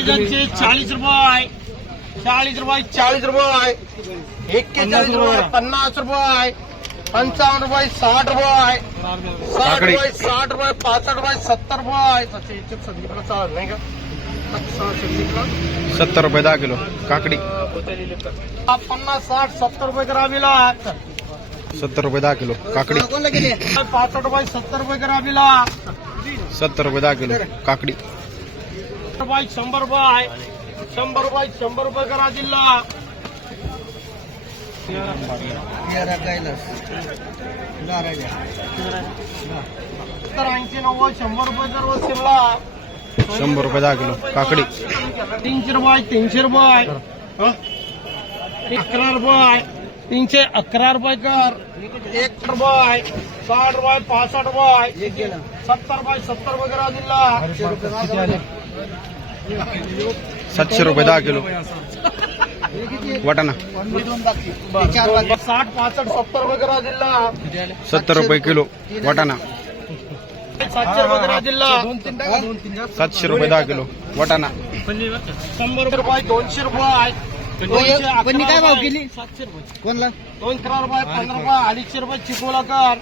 चाळीस रुपये चाळीस रुपये चाळीस रुपये एक्केचाळीस रुपये पन्नास रुपये पंचावन्न रुपये साठ रुपये साठ काकडी. रुपये साठ रुपये पासष्ट रुपये सत्तर रुपये सत्तर दहा किलो काकडी पन्नास साठ सत्तर रुपये सत्तर रुपये दहा किलो काकडी पासष्ट रुपये सत्तर रुपये सत्तर दहा किलो काकडी रुपये शंभर रुपये शंभर रुपये शंभर रुपये करा जिल्हा. तर ऐंशी नव्वद शंभर रुपये शंभर रुपये दहा किलो. काकडी. तीनशे रुपये तीनशे रुपये. हं? अकरा रुपये. तीनशे अकरा रुपये कर. एक रुपये साठ रुपये पासष्ट रुपये. सत्तर रुपये सत्तर रुपये करा जिल्हा. सातशे रुपये दहा किलो. वाटाणा. साठ पासष्ट सत्तर रुपये करा जिल्हा. सत्तर रुपये किलो. वाटाणा. सातशे रुपये जिल्हा. सातशे रुपये दहा किलो. वाटाणा. शंभर रुपये दोनशे रुपये पण काय भाव रुपये, केली? सातशे रुपये. कोणला? दोन अकरा रुपये पंधरा रुपये अडीचशे रुपये चिकोला कर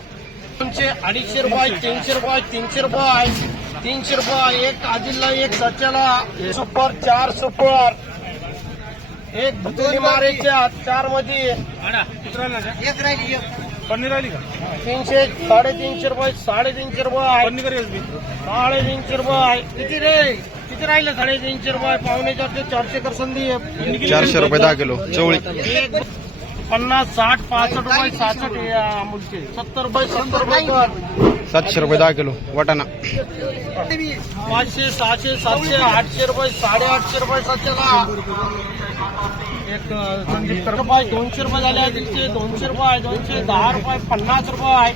दोनशे अडीचशे रुपये तीनशे रुपये तीनशे रुपये तीनशे रुपये एक आदिलला एक सच्याला. सुपर चार सुपर. एक भुतुली मारेच्या चारमध्ये एक. राहिली एक. तीनशे साडेतीनशे रुपये साडेतीनशे रुपये साडेतीनशे रुपये किती रे? किती राहिले? साडेतीनशे रुपये पावणे चारशे चारशे कर संधी चारशे रुपये दहा किलो. चवळी. पन्नास साठ पासष्ट रुपये सहासष्ट हे अमूलचे सत्तर रुपये सत्तर रुपये सातशे रुपये दहा किलो वाटाणा. पाचशे सहाशे सातशे आठशे रुपये साडेआठशे रुपये सातशेला एक रुपये दोनशे रुपये झाले आदिलचे दोनशे रुपये दोनशे दहा रुपये पन्नास रुपये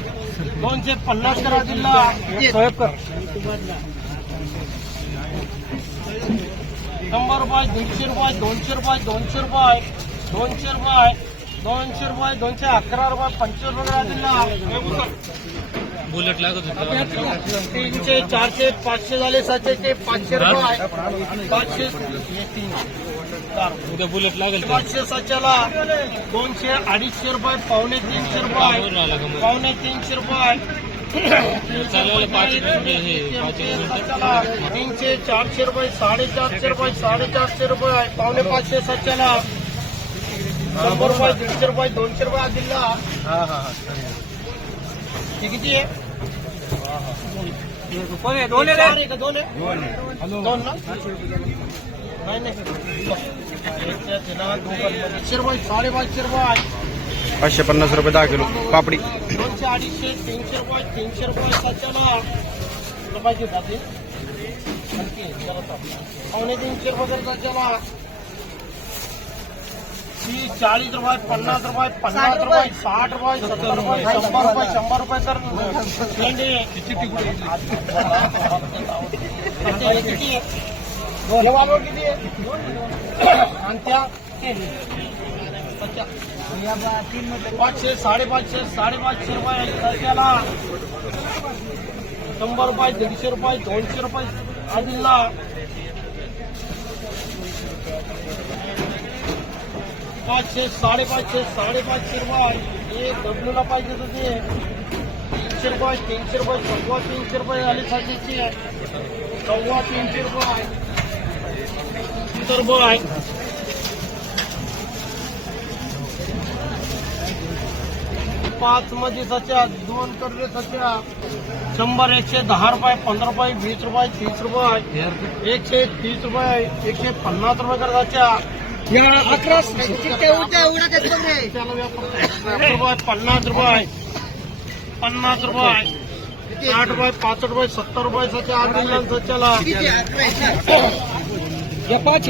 दोनशे पन्नास करा दिला शंभर रुपये दीडशे रुपये दोनशे रुपये दोनशे रुपये दोनशे रुपये दोनशे रुपये दोनशे अकरा रुपये पंचवीस रुपये दिला तीनशे चारशे पाचशे झाले सातशे पाचशे रुपये पाचशे उद्या बुलेट लागेल पाचशे सातशेला दोनशे अडीचशे रुपये पावणे तीनशे रुपये पावणे तीनशे रुपये. तीनशे चारशे रुपये साडेचारशे रुपये साडेचारशे रुपये पावणे पाचशे सातशेला शंभर रुपये दीडशे रुपये दोनशे रुपये दिला हे किती आहे. कोण आहे दोन आहे का? दोन आहे? दोन ना? नाही रुपये साडेपाचशे रुपये पाचशे पन्नास रुपये दहा किलो. पापडी. दोनशे अडीचशे तीनशे रुपये तीनशे रुपये सातशेला रुपयाची जाते. पावणे तीनशे रुपये सातशेला तीस चाळीस रुपये पन्नास रुपये पन्नास रुपये. साठ रुपये सत्तर रुपये शंभर रुपये शंभर रुपये तर. किती आणि त्या पाचशे साडेपाचशे साडेपाचशे रुपये तारखेला शंभर रुपये दीडशे रुपये दोनशे रुपये आदिलला पाचशे साडेपाचशे साडेपाचशे रुपये. एक डब्ल्यूला पाहिजे तर ते तीनशे रुपये तीनशे रुपये सव्वा तीनशे रुपये झाली साडेचे सव्वा तीनशे रुपये सत्तर रुपये पाच मध्ये सच्या दोन कडले सच्या. शंभर एकशे दहा रुपये पंधरा रुपये वीस रुपये तीस रुपये एकशे तीस रुपये एकशे पन्नास रुपये अकरा पन्नास रुपये. पन्नास रुपये. साठ रुपये पासष्ट रुपये सत्तर रुपये सच्या आठ आहेत ना? या पाच.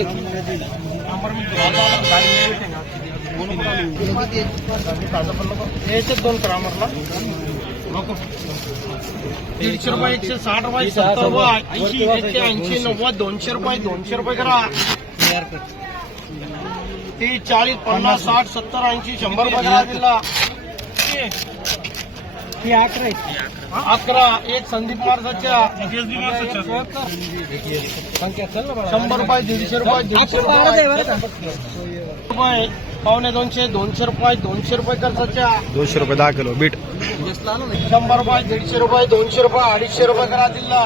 याच्यात दोन करा म्हटलं नको. दीडशे रुपये एकशे साठ रुपये सत्तर रुपये ऐंशी एकशे ऐंशी नव्वद दोनशे रुपये दोनशे रुपये करा. तीस चाळीस पन्नास साठ सत्तर ऐंशी शंभर दिला. अकरा एक संदीप मार्साच्या. शंभर रुपये दीडशे रुपये दीडशे रुपये. रुपये पावणे दोनशे दोनशे रुपये दोनशे रुपये खर्चाच्या. दोनशे रुपये दहा किलो बीट. शंभर रुपये दीडशे रुपये दोनशे रुपये अडीचशे रुपये करा जिल्हा